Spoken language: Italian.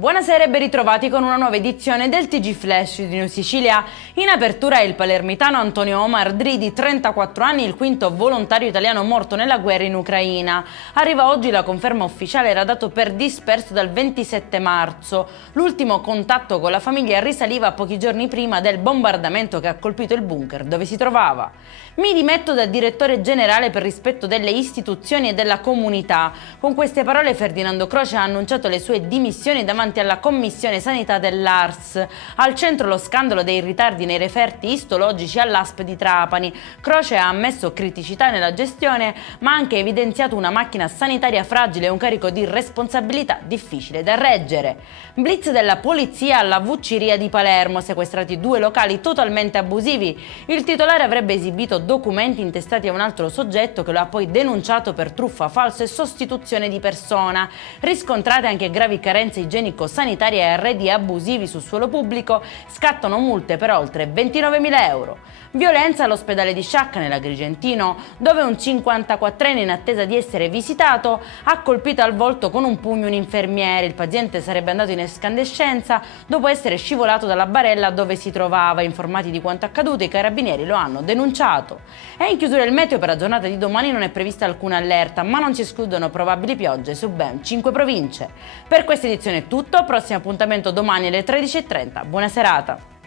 Buonasera e ben ritrovati con una nuova edizione del TG Flash di New Sicilia. In apertura il palermitano Antonio Omar Dri, di 34 anni, il quinto volontario italiano morto nella guerra in Ucraina. Arriva oggi la conferma ufficiale, era dato per disperso dal 27 marzo. L'ultimo contatto con la famiglia risaliva pochi giorni prima del bombardamento che ha colpito il bunker dove si trovava. Mi dimetto da direttore generale per rispetto delle istituzioni e della comunità. Con queste parole Ferdinando Croce ha annunciato le sue dimissioni davanti alla Commissione Sanità dell'Ars. Al centro lo scandalo dei ritardi nei referti istologici all'ASP di Trapani. Croce ha ammesso criticità nella gestione, ma ha anche evidenziato una macchina sanitaria fragile e un carico di responsabilità difficile da reggere. Blitz della polizia alla Vucciria di Palermo, sequestrati 2 locali totalmente abusivi. Il titolare avrebbe esibito documenti intestati a un altro soggetto che lo ha poi denunciato per truffa, falso e sostituzione di persona. Riscontrate anche gravi carenze igienico-sanitarie e arredi abusivi sul suolo pubblico, scattano multe per oltre 29.000 euro. Violenza all'ospedale di Sciacca nell'Agrigentino, dove un 54enne in attesa di essere visitato ha colpito al volto con un pugno un infermiere. Il paziente sarebbe andato in escandescenza dopo essere scivolato dalla barella dove si trovava. Informati di quanto accaduto, i carabinieri lo hanno denunciato. E in chiusura il meteo: per la giornata di domani non è prevista alcuna allerta, ma non si escludono probabili piogge su ben 5 province. Per questa edizione è tutto, prossimo appuntamento domani alle 13:30. Buona serata.